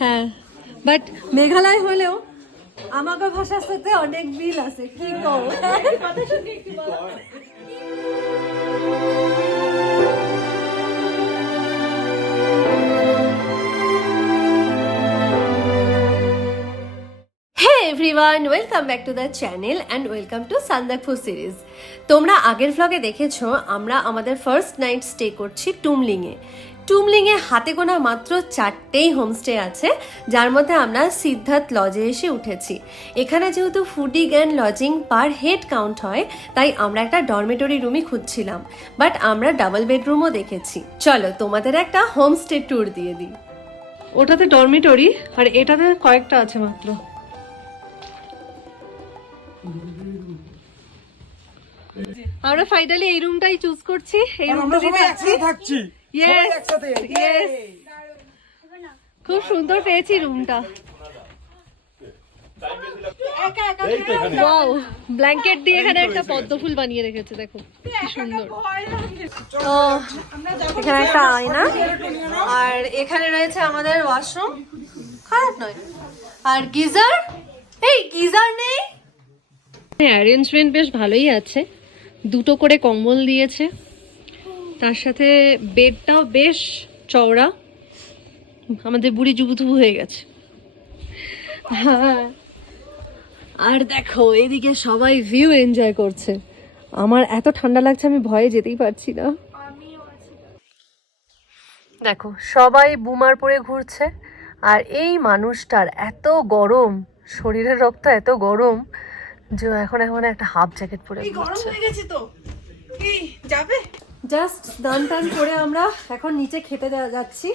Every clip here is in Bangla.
হ্যাঁ, বাট মেঘালয় হলেও আমাকে ভাষার সাথে অনেক মিল আছে। কি কও? Everyone, welcome back to the channel and welcome to Sandakphu series. তোমরা আগের ভ্লগে দেখেছো আমরা আমাদের ফার্স্ট নাইট স্টে করছি টুমলিংয়ে। টুমলিংয়ে হাতে গোনা মাত্র 4টেই হোমস্টে আছে, যার মধ্যে আমরা সিদ্ধার্থ লজে এসে উঠেছি। এখানে যেহেতু fooding and lodging per head count হয়, তাই আমরা একটা ডরমেটরি রুমই খুঁজছিলাম, বাট আমরা ডাবল বেডরুমও দেখেছি। চলো তোমাদের একটা হোমস্টে ট্যুর দিয়ে দিই। ওটাতে ডরমেটরি আর এটাতে কয়েকটা আছে মাত্র। আমরা ফাইনালি এই রুমটাই চুজ করছি। এই রুমটাতে থাকছি। খুব সুন্দর পেয়েছি রুমটা। ওয়াও, ব্ল্যাঙ্কেট দিয়ে এখানে একটা পদ্ম ফুল বানিয়ে রেখেছে, দেখো কি সুন্দর। তো এখানে একটা আয়না, আর এখানে রয়েছে আমাদের ওয়াশরুম, খারাপ নয়। আর গিজার, এই গিজার নেই। অ্যারেঞ্জমেন্ট বেশ ভালোই আছে, 2টো করে কম্বল দিয়েছে, তার সাথে বেডটাও বেশ চওড়া। আমাদের বুড়ি জুবুথুবু হয়ে গেছে। আর দেখো এদিকে সবাই ভিউ এনজয় করছে। আমার এত ঠান্ডা লাগছে, আমি ভয়ে যেতেই পারছি না। দেখো সবাই বুমার পরে ঘুরছে, আর এই মানুষটার এত গরম, শরীরের রক্ত এত গরম যে এখন একটা হাফ জ্যাকেট পরে ঘুরছে। জাস্ট স্নান টান করে আমরা এখন নিচে খেতে যাচ্ছি।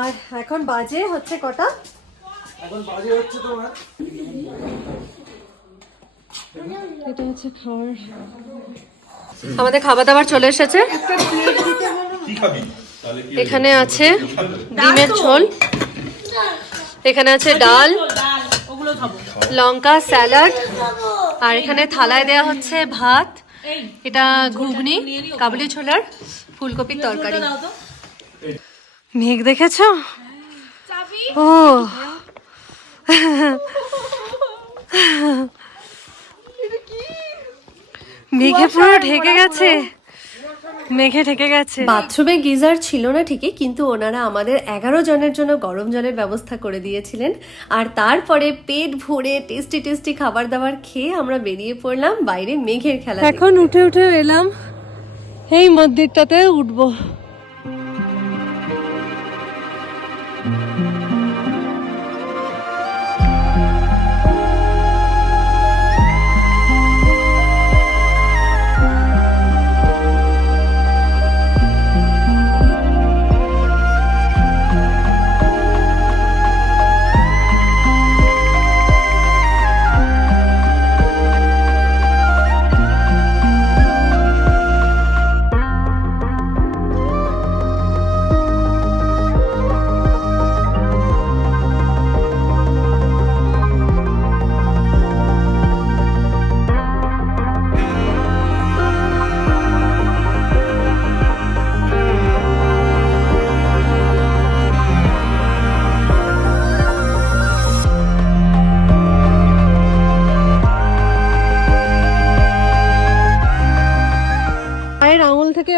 আর এখন বাজে হচ্ছে কটা? এখন বাজে হচ্ছে তোমার, এটা হচ্ছে খাবার। আমাদের খাবার দাবার চলে এসেছে। এখানে আছে ডিমের ঝোল, এখানে আছে ডাল, লঙ্কা, স্যালাড, আর এখানে থালায় দেয়া হচ্ছে ভাত, এটা ঘুগনি, কাবুলি ছোলার, ফুলকপির তরকারি। মেঘ দেখেছো? ও মেঘে পুরো ঢেকে গেছে, মেঘে ঢেকে গেছে। বাথরুমে গিজার ছিল না ঠিকই, কিন্তু ওনারা আমাদের 11 জনের জন্য গরম জলের ব্যবস্থা করে দিয়েছিলেন। আর তারপরে পেট ভরে টেস্টি টেস্টি খাবার দাবার খেয়ে আমরা বেরিয়ে পড়লাম বাইরে মেঘের খেলা। এখন উঠে এলাম এই মন্দিরটাতে উঠবো।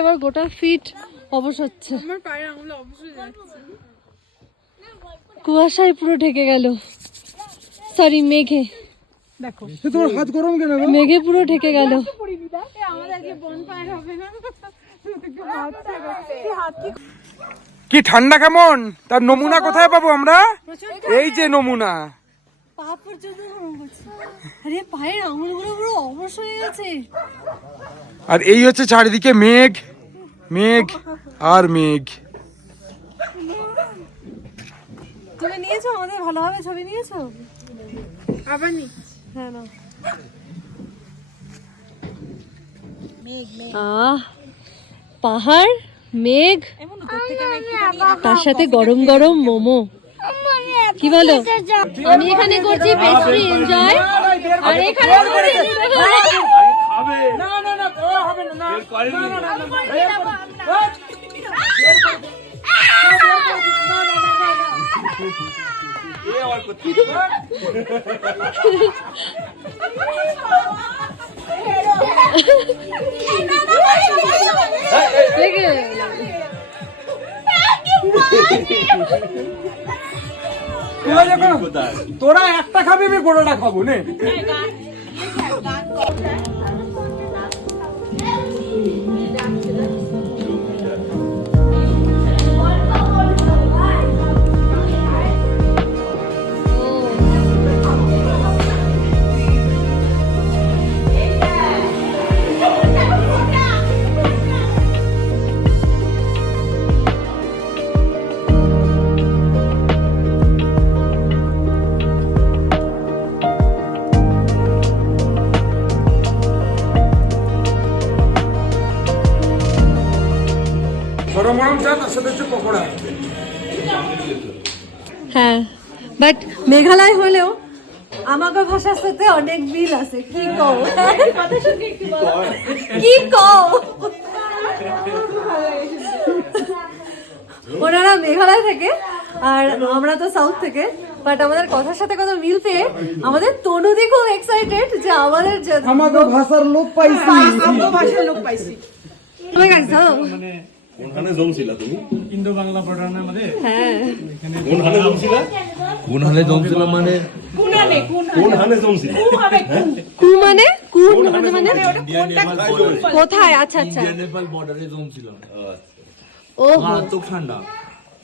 এবার গোটা ফিট অবশ হচ্ছে, আমার পায়ের আঙুলে অবশ্যই যাচ্ছে। কুয়াশায় পুরো ঢেকে গেল, সরি মেঘে। দেখো তোমার হাত গরম কেন? মেঘে পুরো ঢেকে গেল। কি ঠান্ডা কেমন, তার নমুনা কোথায় পাবো আমরা? এই যে নমুনা, পা পর্যন্ত গরম করছে। আরে পায়ের আঙুলগুলো পুরো অবশ হয়ে গেছে। আর এই হচ্ছে চারিদিকে মেঘ, মেঘ আর মেঘ। তুমি নিয়েছো আমাদের ভালোভাবে ছবি নিয়েছো? আবার নি? হ্যাঁ না। পাহাড়, মেঘ, তার সাথে গরম গরম মোমো। কি বলো? আমি এখানে করছি পেস্ট্রি এনজয়, আর এখানে তোরা একটা খাবি, আমি গোটাটা খাবো নে। গরম গরম চা, তার সাথে হচ্ছে পকোড়া। হ্যাঁ, বাট মেঘালয় হলেও আমাকে ভাষার সাথে অনেক মিল আছে। কি কও কি কও ওনারা মেঘালয় থেকে আর আমরা তো সাউথ থেকে, বাট আমাদের কথার সাথে কথা মিল পেয়ে আমাদের তনুদি খুব এক্সাইটেড যে আমাদের আমাকে ভাষার লোক পাইছি, আমগো ভাষার লোক পাইছি। তুমি গাইছো কোনখানে জমছিলা তুমি? ইন্দো বাংলা বর্ডারের মধ্যে হ্যাঁ কোনখানে জমছিলা? কোনখানে জমছিলাম মানে কোনখানে কোনখানে জমছিলা? কু মানে কোন মানে মানে ইন্ডিয়া নেপাল বর্ডারে, কোথায়? আচ্ছা আচ্ছা, ইন্ডিয়া নেপাল বর্ডারে জমছিলাম। ও মারাত্মক ঠান্ডা।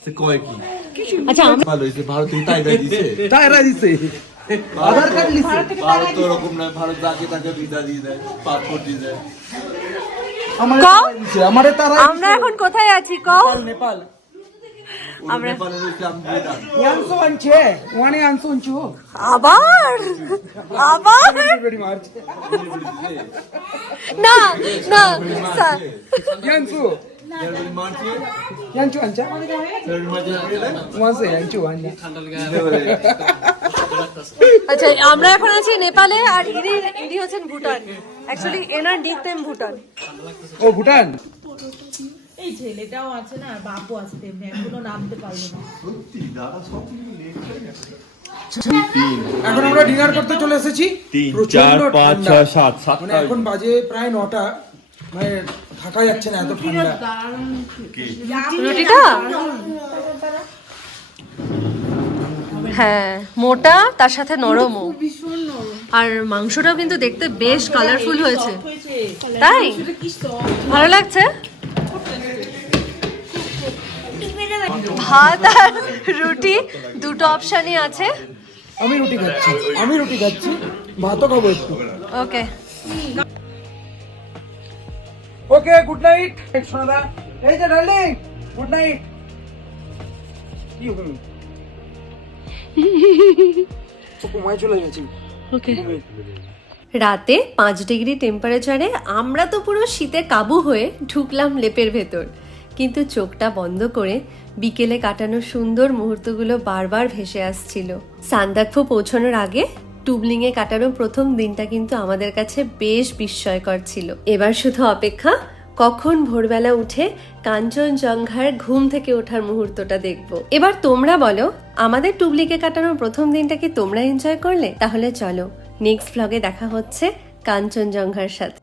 সে কয় কি আচ্ছা ভালো হয়েছে, ভারত থেকে তাই দিছে। তাইরা দিছে আধার কার্ড লিখছে। ভারত তো ওরকম নয়, ভারত যাকে তাকে ভিসা দিয়ে দেয়, পাসপোর্ট দিয়ে দেয়। কও আমারে তারা আমরা এখন কোথায় আছি? কও নেপাল আমরা নেপালের হচ্ছে আমি ভুটান। ইয়ানসো আনছে ওয়ানে আনসো আনছো আবার আবার ভেরি মাচ না না স্যার ইয়ানসো ফেব্রুয়ারি মার্চে ইয়ানচো আনচা ফেব্রুয়ারি মার্চে ওয়ানসে ইয়ানচো আনচা। আচ্ছা আমরা এখন আছি নেপালে আর ইনি হচ্ছেন ভুটান। অ্যাকচুয়ালি এনার নিক নেম ভুটান। ও ভুটান। এই ছেলেটাও আছে না, বাপও আছে তেমনি, এখনো নামতে পারলো না। এখন আমরা ডিনার করতে চলে এসেছি। 3, প্রচন্ড 4, 5, ঠান্ডা। 6, 7, 7 মানে এখন বাজে প্রায় 9টা, মানে থাকা যাচ্ছে না এত ঠান্ডা। রুটিটা হ্যাঁ মোটা, তার সাথে নরমও, আর মাংসটাও কিন্তু দেখতে বেশ কালারফুল হয়েছে। তাই ভালো লাগছে। ভাত আর রুটি দুটো অপশনই আছে। আমি রুটি খাচ্ছি, ভাতও খাবো একটু। ওকে ওকে, গুড নাইট সোনাদা। এই যে ডার্লিং, গুড নাইট। কি হলো? ঘুমায় চলে গেছি। ওকে রাতে 5 ডিগ্রি টেম্পারেচারে আমরা তো পুরো শীতে কাবু হয়ে ঢুকলাম লেপের ভেতর, কিন্তু চোখটা বন্ধ করে বিকেলে কাটানো সুন্দর মুহূর্তগুলো বারবার ভেসে আসছিল। সান্দাকফু পৌঁছানোর আগে টুবলিংয়ে কাটানো প্রথম দিনটা কিন্তু আমাদের কাছে বেশ বিস্ময়কর ছিল। এবার শুধু অপেক্ষা কখন ভোরবেলা উঠে কাঞ্চনজঙ্ঘার ঘুম থেকে ওঠার মুহূর্তটা দেখবো। এবার তোমরা বলো, আমাদের টুবলিকে কাটানোর প্রথম দিনটা কি তোমরা এনজয় করলে? তাহলে চলো নেক্সট ভ্লগে দেখা হচ্ছে কাঞ্চনজঙ্ঘার সাথে।